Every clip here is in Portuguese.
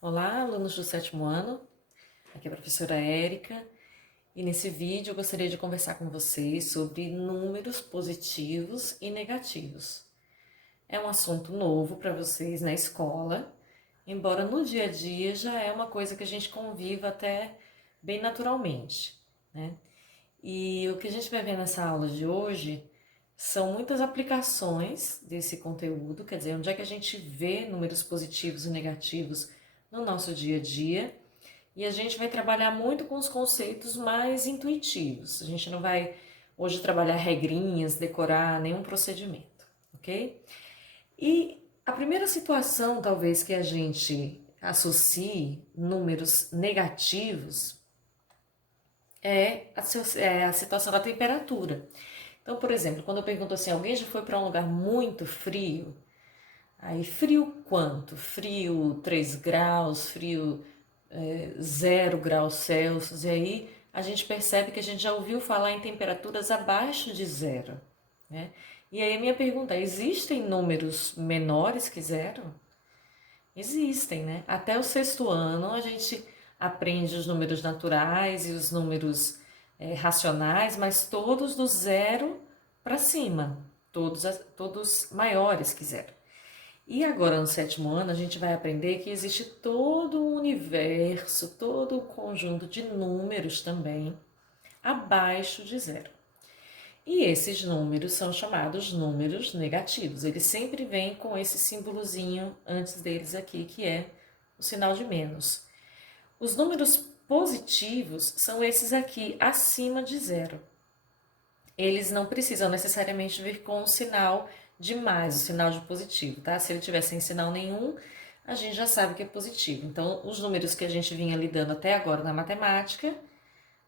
Olá, alunos do sétimo ano, aqui é a professora Érica e nesse vídeo eu gostaria de conversar com vocês sobre números positivos e negativos. É um assunto novo para vocês na escola, embora no dia a dia já é uma coisa que a gente conviva até bem naturalmente, né? E o que a gente vai ver nessa aula de hoje são muitas aplicações desse conteúdo, quer dizer, onde é que a gente vê números positivos e negativos no nosso dia a dia. E a gente vai trabalhar muito com os conceitos mais intuitivos. A gente não vai hoje trabalhar regrinhas, decorar nenhum procedimento, ok? E a primeira situação, talvez, que a gente associe números negativos é a situação da temperatura. Então, por exemplo, quando eu pergunto assim, alguém já foi para um lugar muito frio? Aí, frio quanto? Frio 3 graus, frio 0 graus Celsius, e aí a gente percebe que a gente já ouviu falar em temperaturas abaixo de zero, né? E aí a minha pergunta é, existem números menores que zero? Existem, né? Até o sexto ano a gente aprende os números naturais e os números racionais, mas todos do zero para cima, todos maiores que zero. E agora no sétimo ano a gente vai aprender que existe todo um universo, todo o conjunto de números também abaixo de zero. E esses números são chamados números negativos. Eles sempre vêm com esse símbolozinho antes deles aqui, que é o sinal de menos. Os números positivos são esses aqui, acima de zero. Eles não precisam necessariamente vir com o sinal de mais, o sinal de positivo, tá? Se ele tiver sem sinal nenhum, a gente já sabe que é positivo. Então, os números que a gente vinha lidando até agora na matemática,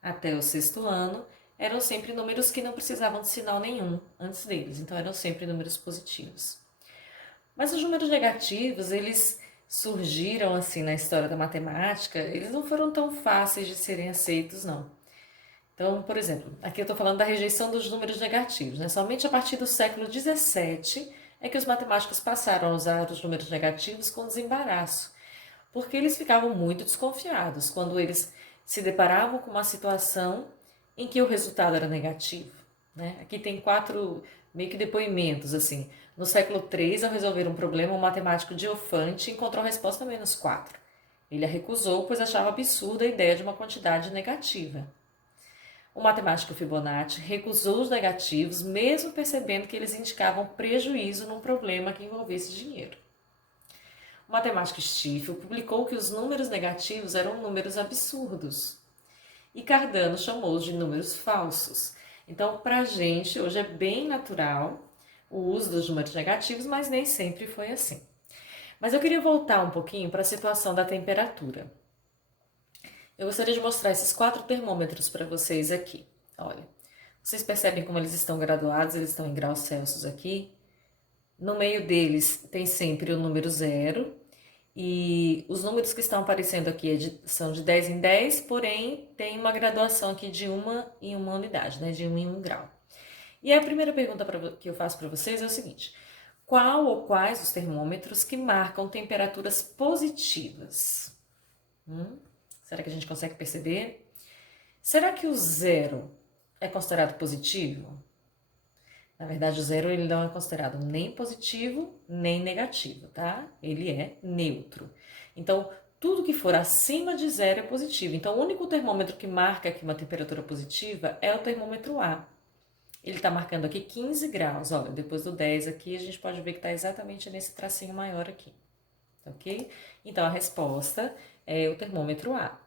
até o sexto ano, eram sempre números que não precisavam de sinal nenhum antes deles, então eram sempre números positivos. Mas os números negativos, eles surgiram assim na história da matemática, eles não foram tão fáceis de serem aceitos, não. Então, por exemplo, aqui eu estou falando da rejeição dos números negativos, né? Somente a partir do século XVII é que os matemáticos passaram a usar os números negativos com desembaraço, porque eles ficavam muito desconfiados quando eles se deparavam com uma situação em que o resultado era negativo, né? Aqui tem quatro meio que depoimentos, assim. No século III, ao resolver um problema, o matemático Diofante encontrou a resposta menos 4. Ele a recusou, pois achava absurda a ideia de uma quantidade negativa. O matemático Fibonacci recusou os negativos, mesmo percebendo que eles indicavam prejuízo num problema que envolvesse dinheiro. O matemático Stiefel publicou que os números negativos eram números absurdos. E Cardano chamou-os de números falsos. Então, para a gente, hoje é bem natural o uso dos números negativos, mas nem sempre foi assim. Mas eu queria voltar um pouquinho para a situação da temperatura. Eu gostaria de mostrar esses 4 termômetros para vocês aqui. Olha, vocês percebem como eles estão graduados, eles estão em graus Celsius aqui. No meio deles tem sempre o número zero. E os números que estão aparecendo aqui são de 10 em 10, porém tem uma graduação aqui de 1 em 1 unidade, né? De 1 em 1 grau. E a primeira pergunta que eu faço para vocês é o seguinte: qual ou quais os termômetros que marcam temperaturas positivas? Será que a gente consegue perceber? Será que o zero é considerado positivo? Na verdade, o zero ele não é considerado nem positivo nem negativo, tá? Ele é neutro. Então, tudo que for acima de zero é positivo. Então, o único termômetro que marca aqui uma temperatura positiva é o termômetro A. Ele está marcando aqui 15 graus. Olha, depois do 10 aqui, a gente pode ver que está exatamente nesse tracinho maior aqui. Ok? Então, a resposta é o termômetro A.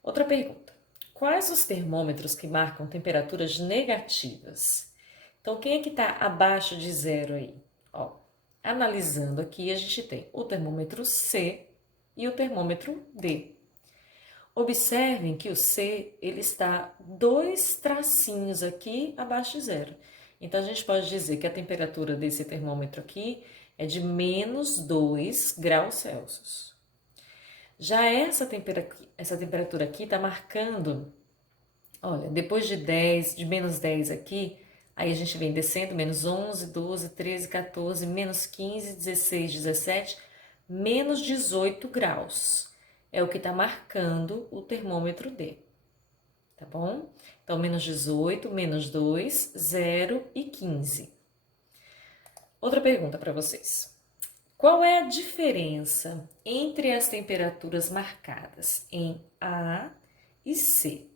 Outra pergunta. Quais os termômetros que marcam temperaturas negativas? Então, quem é que está abaixo de zero aí? Ó, analisando aqui, a gente tem o termômetro C e o termômetro D. Observem que o C ele está 2 tracinhos aqui abaixo de zero. Então, a gente pode dizer que a temperatura desse termômetro aqui é de menos 2 graus Celsius. Já essa temperatura aqui está marcando, olha, depois de 10, de menos 10 aqui, aí a gente vem descendo, menos 11, 12, 13, 14, menos 15, 16, 17. Menos 18 graus é o que está marcando o termômetro D, tá bom? Então, menos 18, menos 2, 0 e 15. Outra pergunta para vocês. Qual é a diferença entre as temperaturas marcadas em A e C?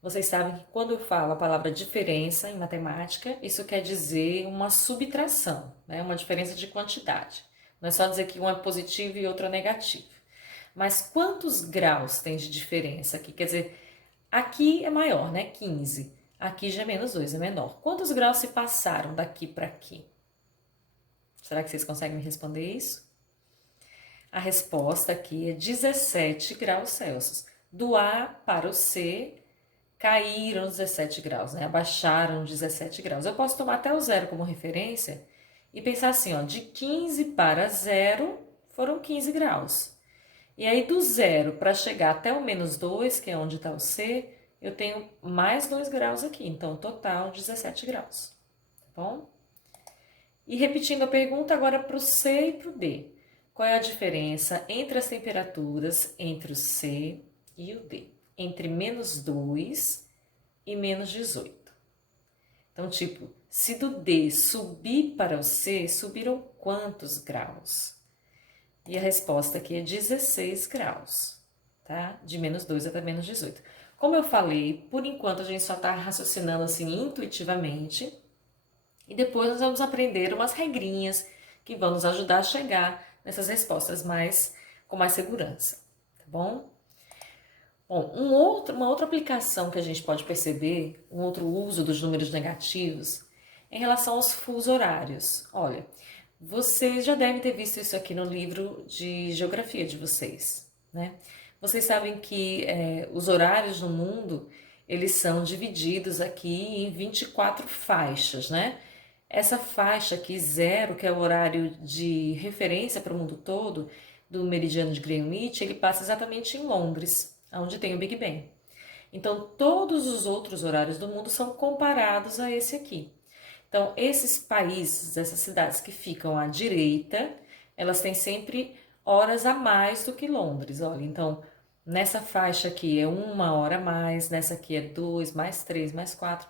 Vocês sabem que quando eu falo a palavra diferença em matemática, isso quer dizer uma subtração, né? Uma diferença de quantidade. Não é só dizer que um é positivo e outro é negativo. Mas quantos graus tem de diferença aqui? Quer dizer, aqui é maior, né? 15. Aqui já é menos 2, é menor. Quantos graus se passaram daqui para aqui? Será que vocês conseguem me responder isso? A resposta aqui é 17 graus Celsius. Do A para o C, caíram 17 graus, né? Abaixaram 17 graus. Eu posso tomar até o zero como referência e pensar assim, ó, de 15 para zero foram 15 graus. E aí do zero para chegar até o menos 2, que é onde está o C, eu tenho mais 2 graus aqui. Então, total 17 graus, tá bom? E repetindo a pergunta agora para o C e para o D. Qual é a diferença entre as temperaturas entre o C e o D? Entre menos 2 e menos 18. Então, tipo, se do D subir para o C, subiram quantos graus? E a resposta aqui é 16 graus, tá? De menos 2 até menos 18. Como eu falei, por enquanto a gente só está raciocinando assim intuitivamente. E depois nós vamos aprender umas regrinhas que vão nos ajudar a chegar nessas respostas com mais segurança, tá bom? Bom, uma outra aplicação que a gente pode perceber, um outro uso dos números negativos, em relação aos fusos horários. Olha, vocês já devem ter visto isso aqui no livro de geografia de vocês, né? Vocês sabem que os horários no mundo, eles são divididos aqui em 24 faixas, né? Essa faixa aqui, zero, que é o horário de referência para o mundo todo, do meridiano de Greenwich, ele passa exatamente em Londres, onde tem o Big Ben. Então, todos os outros horários do mundo são comparados a esse aqui. Então, esses países, essas cidades que ficam à direita, elas têm sempre horas a mais do que Londres. Olha, então, nessa faixa aqui é 1 hora a mais, nessa aqui é 2, mais 3, mais 4.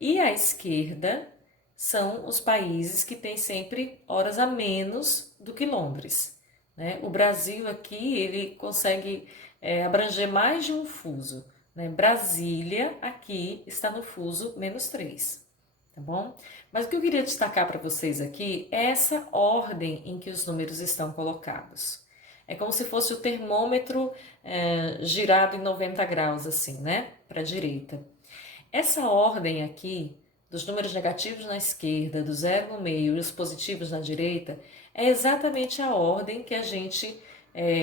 E à esquerda são os países que têm sempre horas a menos do que Londres, né? O Brasil aqui, ele consegue abranger mais de um fuso, né? Brasília aqui está no fuso -3, tá bom? Mas o que eu queria destacar para vocês aqui é essa ordem em que os números estão colocados. É como se fosse o termômetro girado em 90 graus, assim, né? Para a direita. Essa ordem aqui, dos números negativos na esquerda, do zero no meio e os positivos na direita, é exatamente a ordem que a gente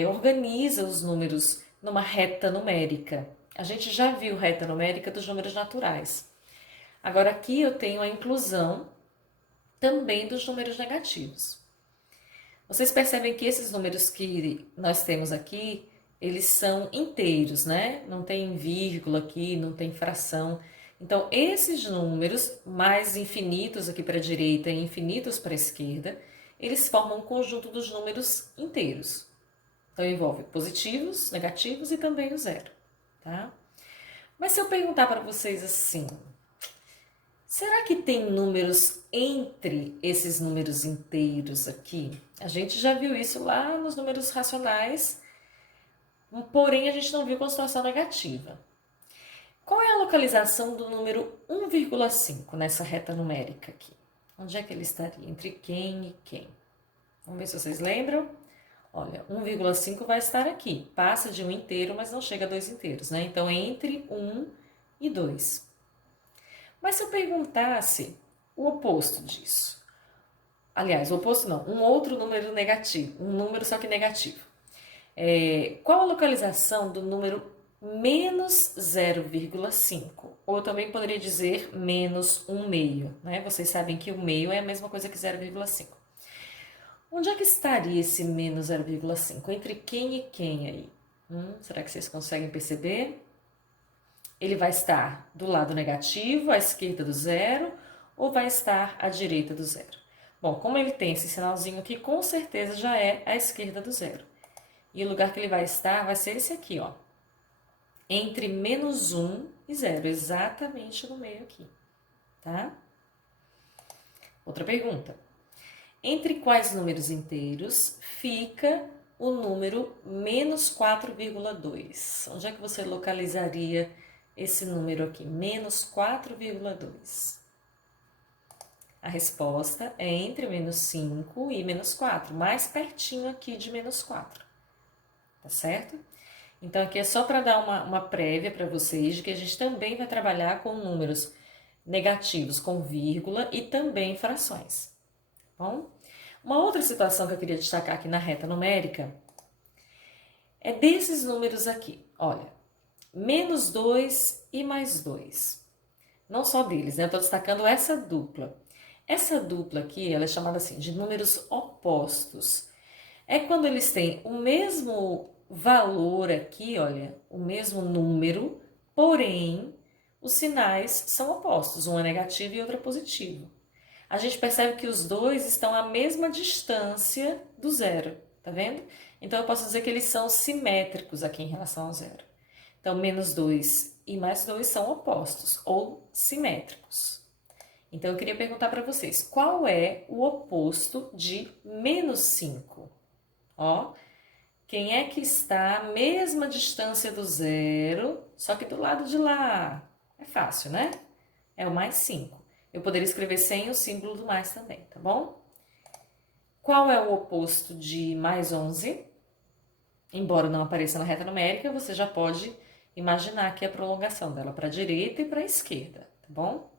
organiza os números numa reta numérica. A gente já viu reta numérica dos números naturais. Agora aqui eu tenho a inclusão também dos números negativos. Vocês percebem que esses números que nós temos aqui, eles são inteiros, né? Não tem vírgula aqui, não tem fração. Então, esses números, mais infinitos aqui para a direita e infinitos para a esquerda, eles formam um conjunto dos números inteiros. Então, envolve positivos, negativos e também o zero, tá? Mas se eu perguntar para vocês assim, será que tem números entre esses números inteiros aqui? A gente já viu isso lá nos números racionais, porém a gente não viu com situação negativa. Qual é a localização do número 1,5 nessa reta numérica aqui? Onde é que ele estaria? Entre quem e quem? Vamos ver se vocês lembram. Olha, 1,5 vai estar aqui. Passa de um inteiro, mas não chega a 2 inteiros, né? Então, entre 1 e 2. Mas se eu perguntasse o oposto disso? Aliás, o oposto não, um outro número negativo, um número só que negativo. Qual a localização do número menos 0,5? Ou eu também poderia dizer menos 1/2, né? Vocês sabem que o meio é a mesma coisa que 0,5. Onde é que estaria esse menos 0,5? Entre quem e quem aí? Será que vocês conseguem perceber? Ele vai estar do lado negativo, à esquerda do zero, ou vai estar à direita do zero? Bom, como ele tem esse sinalzinho aqui, com certeza já é a esquerda do zero. E o lugar que ele vai estar vai ser esse aqui, ó. Entre menos 1 e 0, exatamente no meio aqui, tá? Outra pergunta. Entre quais números inteiros fica o número menos 4,2? Onde é que você localizaria esse número aqui, menos 4,2? A resposta é entre menos 5 e menos 4, mais pertinho aqui de menos 4, tá certo? Então, aqui é só para dar uma prévia para vocês de que a gente também vai trabalhar com números negativos com vírgula e também frações, tá bom? Uma outra situação que eu queria destacar aqui na reta numérica é desses números aqui. Olha, menos 2 e mais 2. Não só deles, né? Eu estou destacando essa dupla. Essa dupla aqui, ela é chamada assim de números opostos. É quando eles têm o mesmo valor aqui, olha, o mesmo número, porém os sinais são opostos, um é negativo e outro é positivo. A gente percebe que os dois estão à mesma distância do zero, tá vendo? Então eu posso dizer que eles são simétricos aqui em relação ao zero. Então, menos 2 e mais 2 são opostos ou simétricos. Então eu queria perguntar para vocês, qual é o oposto de menos 5? Ó, quem é que está à mesma distância do zero, só que do lado de lá? É fácil, né? É o mais 5. Eu poderia escrever sem o símbolo do mais também, tá bom? Qual é o oposto de mais 11? Embora não apareça na reta numérica, você já pode imaginar aqui a prolongação dela para a direita e para a esquerda, tá bom?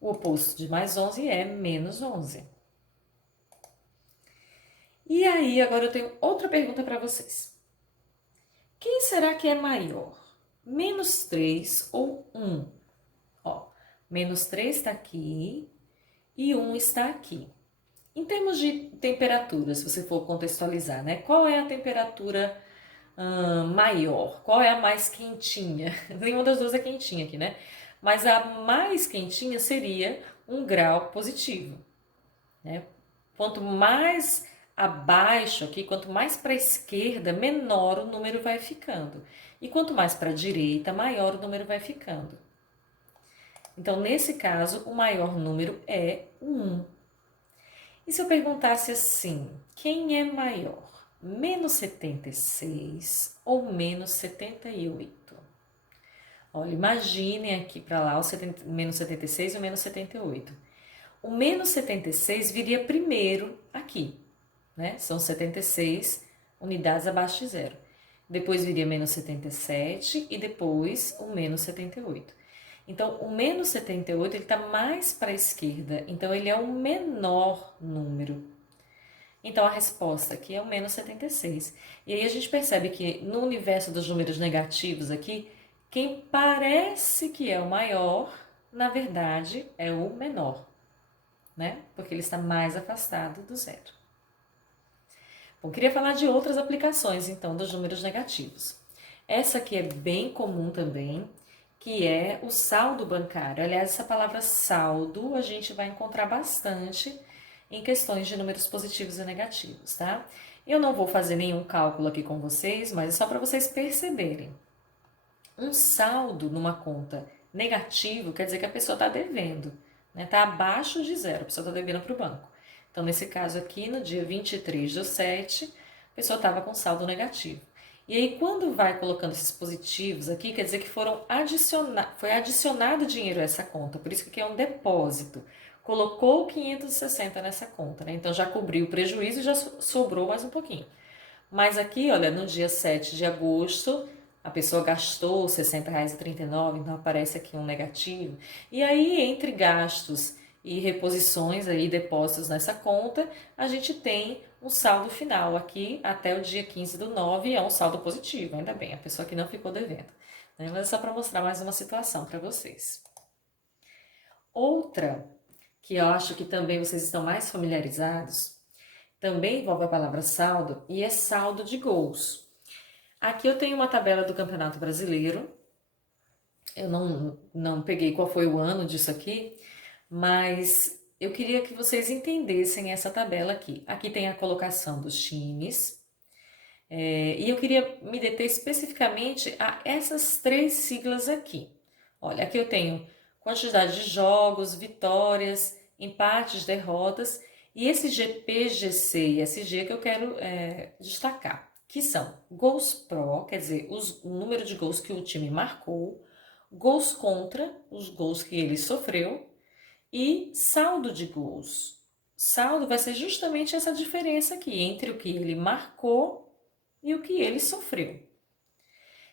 O oposto de mais 11 é menos 11. E aí, agora eu tenho outra pergunta para vocês. Quem será que é maior? Menos 3 ou 1? Ó, menos 3 está aqui e 1 está aqui. Em termos de temperatura, se você for contextualizar, né? Qual é a temperatura maior? Qual é a mais quentinha? Nenhuma das duas é quentinha aqui, né? Mas a mais quentinha seria 1 grau positivo, né? Quanto mais abaixo aqui, quanto mais para a esquerda, menor o número vai ficando. E quanto mais para a direita, maior o número vai ficando. Então, nesse caso, o maior número é o 1. E se eu perguntasse assim, quem é maior? Menos 76 ou menos 78? Olha, imaginem aqui para lá o menos 76 e o menos 78. O menos 76 viria primeiro aqui, né? São 76 unidades abaixo de zero. Depois viria menos 77 e depois o menos 78. Então, o menos 78 ele está mais para a esquerda, então ele é o menor número. Então, a resposta aqui é o menos 76. E aí a gente percebe que no universo dos números negativos aqui, quem parece que é o maior, na verdade, é o menor, né? Porque ele está mais afastado do zero. Bom, queria falar de outras aplicações, então, dos números negativos. Essa aqui é bem comum também, que é o saldo bancário. Aliás, essa palavra saldo a gente vai encontrar bastante em questões de números positivos e negativos, tá? Eu não vou fazer nenhum cálculo aqui com vocês, mas é só para vocês perceberem. Um saldo numa conta negativo quer dizer que a pessoa está devendo, né? Está abaixo de zero, a pessoa está devendo para o banco. Então, nesse caso aqui, no dia 23/7, a pessoa estava com saldo negativo. E aí, quando vai colocando esses positivos aqui, quer dizer que foi adicionado dinheiro a essa conta, por isso que aqui é um depósito. Colocou 560 nessa conta, né? Então já cobriu o prejuízo e já sobrou mais um pouquinho. Mas aqui, olha, no dia 7 de agosto, a pessoa gastou R$ 60,39, então aparece aqui um negativo. E aí, entre gastos e reposições aí, depósitos nessa conta, a gente tem um saldo final aqui até o dia 15/9, é um saldo positivo, ainda bem, a pessoa que não ficou devendo, né? Mas é só para mostrar mais uma situação para vocês. Outra, que eu acho que também vocês estão mais familiarizados, também envolve a palavra saldo e é saldo de gols. Aqui eu tenho uma tabela do Campeonato Brasileiro. Eu não peguei qual foi o ano disso aqui, mas eu queria que vocês entendessem essa tabela aqui. Aqui tem a colocação dos times, e eu queria me deter especificamente a essas três siglas aqui. Olha, aqui eu tenho quantidade de jogos, vitórias, empates, derrotas, e esse GP, GC e SG que eu quero destacar, que são gols pró, quer dizer, o número de gols que o time marcou, gols contra, os gols que ele sofreu, e saldo de gols. Saldo vai ser justamente essa diferença aqui entre o que ele marcou e o que ele sofreu.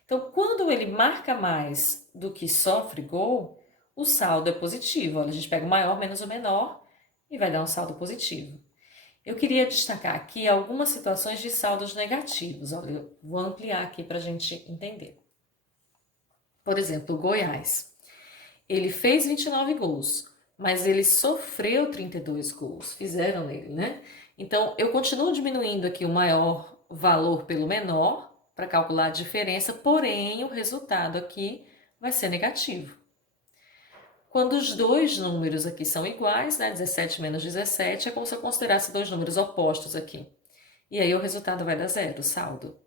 Então, quando ele marca mais do que sofre gol, o saldo é positivo. Olha, a gente pega o maior menos o menor e vai dar um saldo positivo. Eu queria destacar aqui algumas situações de saldos negativos. Olha, eu vou ampliar aqui para a gente entender. Por exemplo, o Goiás. Ele fez 29 gols, mas ele sofreu 32 gols. Fizeram nele, né? Então, eu continuo diminuindo aqui o maior valor pelo menor para calcular a diferença, porém o resultado aqui vai ser negativo. Quando os dois números aqui são iguais, né, 17 menos 17, é como se eu considerasse dois números opostos aqui. E aí o resultado vai dar zero, saldo.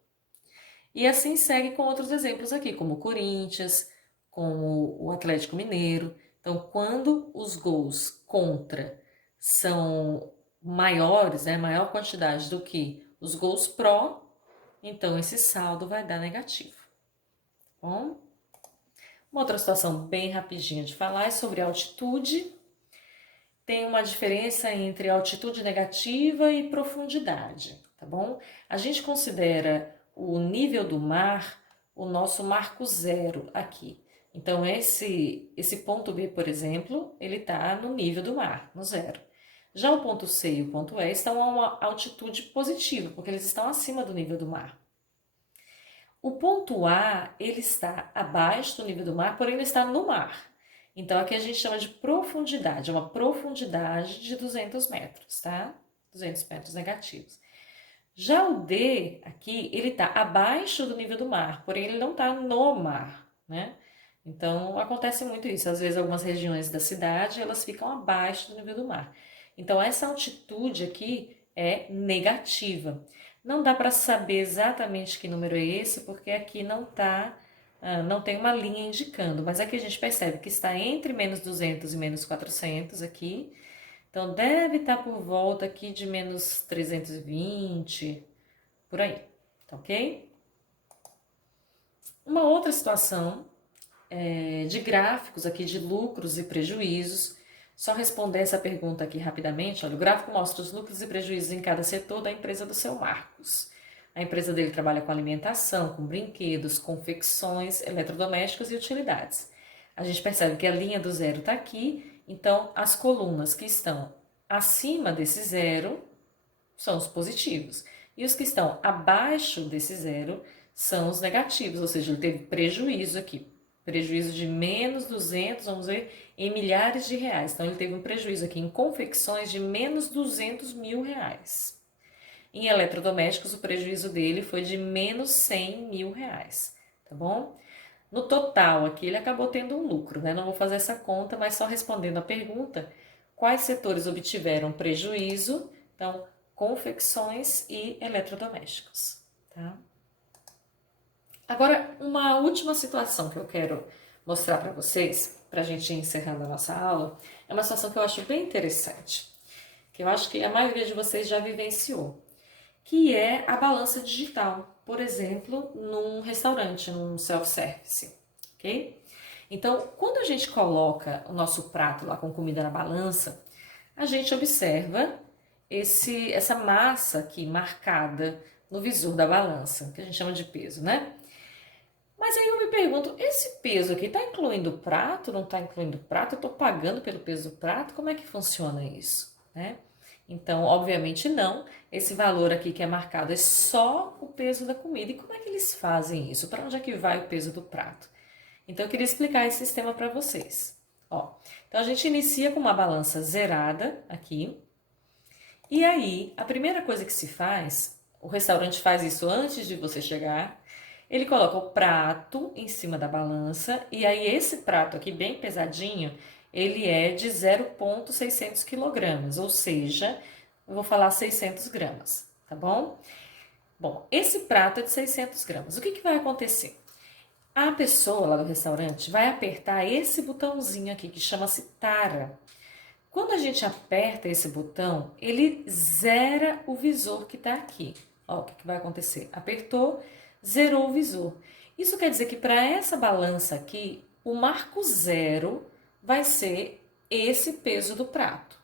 E assim segue com outros exemplos aqui, como o Corinthians, como o Atlético Mineiro. Então, quando os gols contra são maiores, né, maior quantidade do que os gols pró, então esse saldo vai dar negativo. Bom, uma outra situação bem rapidinha de falar é sobre altitude. Tem uma diferença entre altitude negativa e profundidade, tá bom? A gente considera o nível do mar o nosso marco zero aqui. Então, esse ponto B, por exemplo, ele está no nível do mar, no zero. Já o ponto C e o ponto E estão a uma altitude positiva, porque eles estão acima do nível do mar. O ponto A, ele está abaixo do nível do mar, porém ele está no mar. Então, aqui a gente chama de profundidade, é uma profundidade de 200 metros, tá? 200 metros negativos. Já o D, aqui, ele está abaixo do nível do mar, porém ele não está no mar, né? Então, acontece muito isso. Às vezes, algumas regiões da cidade, elas ficam abaixo do nível do mar. Então, essa altitude aqui é negativa. Não dá para saber exatamente que número é esse, porque aqui não tem uma linha indicando, mas aqui a gente percebe que está entre menos 200 e menos 400 aqui, então deve estar por volta aqui de menos 320, por aí, tá ok? Uma outra situação de gráficos aqui de lucros e prejuízos. Só responder essa pergunta aqui rapidamente. Olha, o gráfico mostra os lucros e prejuízos em cada setor da empresa do seu Marcos. A empresa dele trabalha com alimentação, com brinquedos, confecções, eletrodomésticos e utilidades. A gente percebe que a linha do zero está aqui, então as colunas que estão acima desse zero são os positivos. E os que estão abaixo desse zero são os negativos, ou seja, ele teve prejuízo aqui. Prejuízo de menos 200, vamos ver, em milhares de reais. Então, ele teve um prejuízo aqui em confecções de menos 200 mil reais. Em eletrodomésticos, o prejuízo dele foi de menos 100 mil reais, tá bom? No total, aqui ele acabou tendo um lucro, né? Não vou fazer essa conta, mas só respondendo a pergunta, quais setores obtiveram prejuízo? Então, confecções e eletrodomésticos, tá? Agora, uma última situação que eu quero mostrar para vocês, para a gente ir encerrando a nossa aula, é uma situação que eu acho bem interessante, que eu acho que a maioria de vocês já vivenciou, que é a balança digital, por exemplo, num restaurante, num self-service, ok? Então, quando a gente coloca o nosso prato lá com comida na balança, a gente observa essa massa aqui marcada no visor da balança, que a gente chama de peso, né? Mas aí eu me pergunto, esse peso aqui está incluindo o prato, não está incluindo o prato? Eu estou pagando pelo peso do prato? Como é que funciona isso, né? Então, obviamente não. Esse valor aqui que é marcado é só o peso da comida. E como é que eles fazem isso? Para onde é que vai o peso do prato? Então, eu queria explicar esse sistema para vocês. Ó, então, a gente inicia com uma balança zerada aqui. E aí, a primeira coisa que se faz, o restaurante faz isso antes de você chegar, ele coloca o prato em cima da balança e aí esse prato aqui bem pesadinho, ele é de 0,600 quilogramas, ou seja, eu vou falar 600 gramas, tá bom? Bom, esse prato é de 600 gramas. O que que vai acontecer? A pessoa lá do restaurante vai apertar esse botãozinho aqui, que chama-se tara. Quando a gente aperta esse botão, ele zera o visor que está aqui. Ó, o que que vai acontecer? Apertou, zerou o visor. Isso quer dizer que para essa balança aqui, o marco zero vai ser esse peso do prato.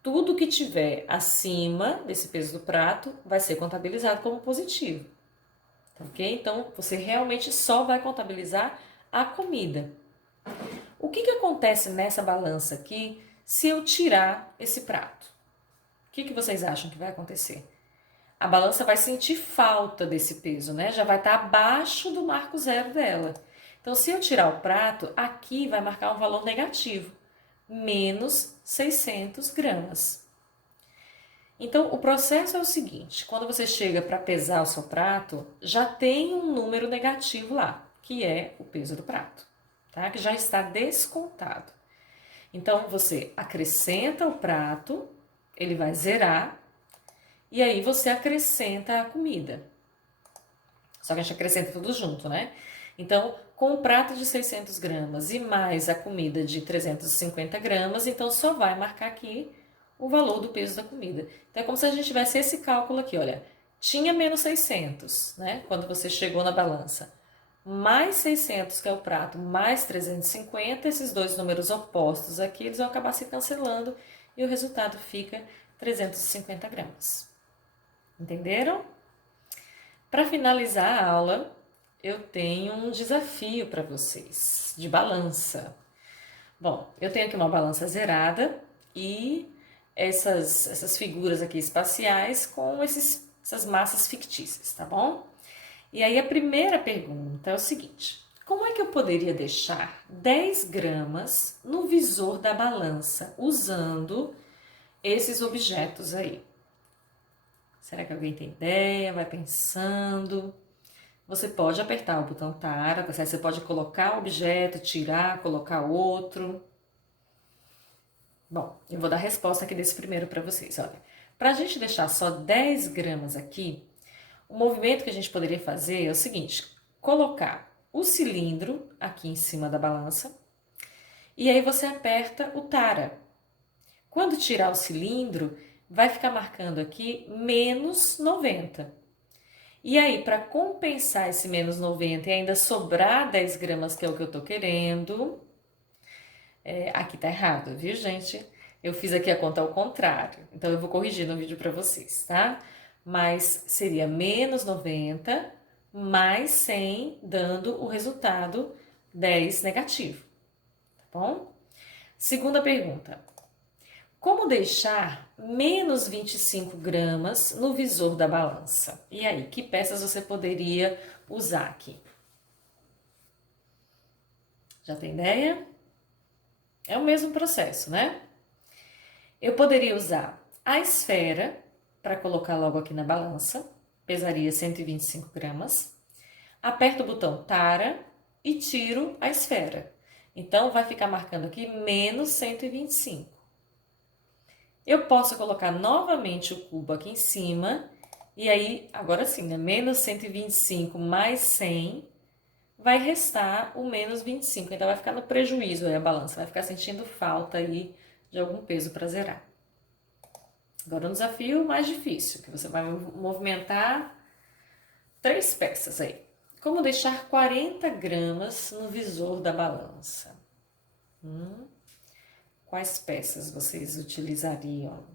Tudo que tiver acima desse peso do prato vai ser contabilizado como positivo. Ok? Então, você realmente só vai contabilizar a comida. O que que acontece nessa balança aqui se eu tirar esse prato? O que que vocês acham que vai acontecer? A balança vai sentir falta desse peso, né? Já vai estar abaixo do marco zero dela. Então, se eu tirar o prato, aqui vai marcar um valor negativo, menos 600 gramas. Então, o processo é o seguinte: quando você chega para pesar o seu prato, já tem um número negativo lá, que é o peso do prato, tá? Que já está descontado. Então, você acrescenta o prato, ele vai zerar, e aí você acrescenta a comida. Só que a gente acrescenta tudo junto, né? Então, com o prato de 600 gramas e mais a comida de 350 gramas, então só vai marcar aqui o valor do peso da comida. Então, é como se a gente tivesse esse cálculo aqui, olha. Tinha menos 600, né? Quando você chegou na balança. Mais 600, que é o prato, mais 350, esses dois números opostos aqui, eles vão acabar se cancelando e o resultado fica 350 gramas. Entenderam? Para finalizar a aula, eu tenho um desafio para vocês de balança. Bom, eu tenho aqui uma balança zerada e essas figuras aqui espaciais com essas massas fictícias, tá bom? E aí a primeira pergunta é o seguinte: como é que eu poderia deixar 10 gramas no visor da balança usando esses objetos aí? Será que alguém tem ideia? Vai pensando. Você pode apertar o botão Tara, você pode colocar o objeto, tirar, colocar outro. Bom, eu vou dar a resposta aqui desse primeiro para vocês. Olha, para a gente deixar só 10 gramas aqui, o movimento que a gente poderia fazer é o seguinte: colocar o cilindro aqui em cima da balança e aí você aperta o Tara. Quando tirar o cilindro, vai ficar marcando aqui menos 90. E aí, para compensar esse menos 90 e ainda sobrar 10 gramas, que é o que eu tô querendo, aqui tá errado, viu, gente? Eu fiz aqui a conta ao contrário, então eu vou corrigir no vídeo para vocês, tá? Mas seria menos 90 mais 100, dando o resultado 10 negativo, tá bom? Segunda pergunta: como deixar menos 25 gramas no visor da balança? E aí, que peças você poderia usar aqui? Já tem ideia? É o mesmo processo, né? Eu poderia usar a esfera para colocar logo aqui na balança, pesaria 125 gramas. Aperto o botão Tara e tiro a esfera. Então, vai ficar marcando aqui menos 125. Eu posso colocar novamente o cubo aqui em cima, e aí, agora sim, né? Menos 125 mais 100, vai restar o menos 25. Então, vai ficar no prejuízo aí a balança, vai ficar sentindo falta aí de algum peso para zerar. Agora, um desafio mais difícil, que você vai movimentar 3 peças aí. Como deixar 40 gramas no visor da balança? Quais peças vocês utilizariam?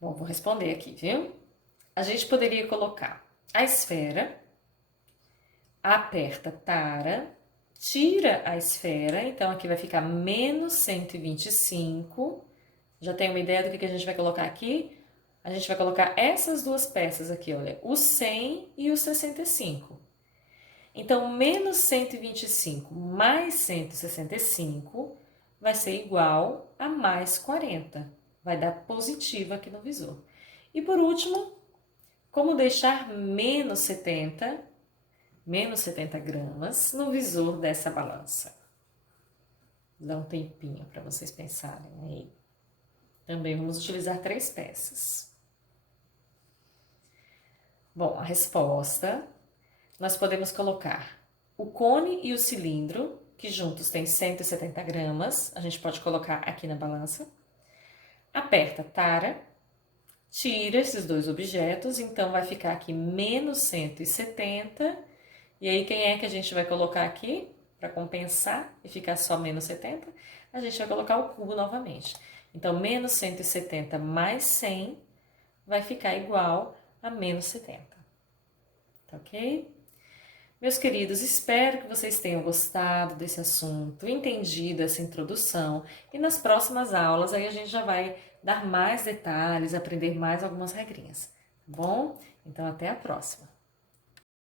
Bom, vou responder aqui, viu? A gente poderia colocar a esfera, aperta Tara, tira a esfera, então aqui vai ficar menos 125. Já tem uma ideia do que a gente vai colocar aqui? A gente vai colocar essas duas peças aqui, olha, o 100 e o 65. Então, menos 125 mais 165 vai ser igual a mais 40. Vai dar positivo aqui no visor. E por último, como deixar menos 70 gramas no visor dessa balança? Dá um tempinho para vocês pensarem aí. Também vamos utilizar 3 peças. Bom, a resposta, nós podemos colocar o cone e o cilindro, que juntos têm 170 gramas, a gente pode colocar aqui na balança. Aperta a tara, tira esses 2 objetos, então vai ficar aqui menos 170. E aí, quem é que a gente vai colocar aqui para compensar e ficar só menos 70? A gente vai colocar o cubo novamente. Então, menos 170 mais 100 vai ficar igual a menos 70. Tá ok? Meus queridos, espero que vocês tenham gostado desse assunto, entendido essa introdução. E nas próximas aulas aí a gente já vai dar mais detalhes, aprender mais algumas regrinhas. Tá bom? Então, até a próxima.